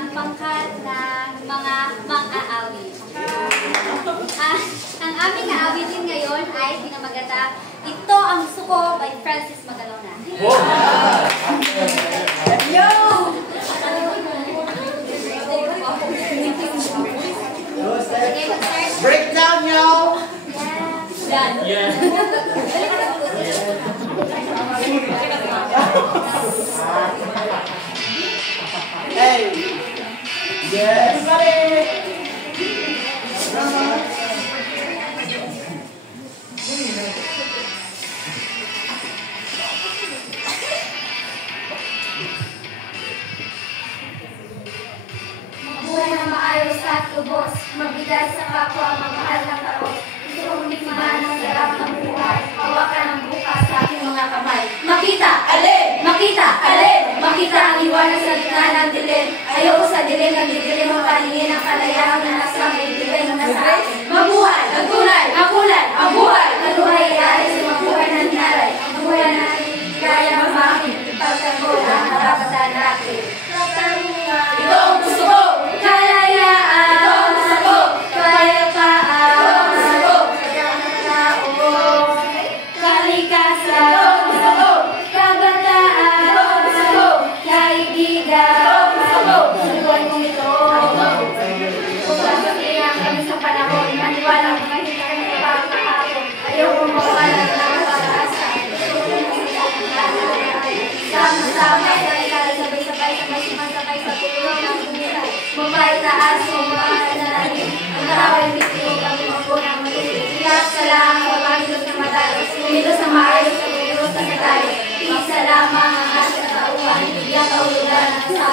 ang pangkat ng mga mang-aawit. Ang aming aawitin ngayon ay pinamagata Ito Ang Suko by Francis Magalona. Yo! Breakdown, yo! Yeah. Hey! Yes! Mabuhay na maayos at lubos, magbigay sa kapwa, magmahal ng taos. Gusto kong tikman ang sarap ng buhay, hawakan ang bukas sa aking mga kamay. Makita! Alin! Makita! Alin! Makita ang iwanan sa gitna ng dilim. Ayoko sa dilim, nagdidilim ang paningin ng kalayaan na nasa may bigay na nasa akin. Mabuhay! Ang tunay! Ang kulay! Ang buhay! Ang buhay ay sa mabuhay ng dinalay. Ang buhay na kaya mamahit, ipagtanggol ang karapatan natin. Ito ang gusto ko! Kalayaan! Ito ang gusto ko! Kapayapaan! Ito ang gusto ko! Kalikasan! Ito ang gusto ko! Kabataan! Ito ang gusto ko! Kaibigan! Ito ang gusto ko! Sa buwan kong ito! Upang sabihan kami sa panahon, maniwala kung hindi kami kapakahapon. Ayaw kong mawala ng pag-asa. Sama-sama, sabay-sabay, sabay-sabay sa tulong ng buhay. Mabait na aso, mabait na langit. Ang karaway bitiw, kami magunang matuloy. Iyak sa lang, mapagilos na madalos. Kumilos na maayos, kumilos na madalos. Isa lamang ang aso na tauhan. Iyak kaulugan ang sa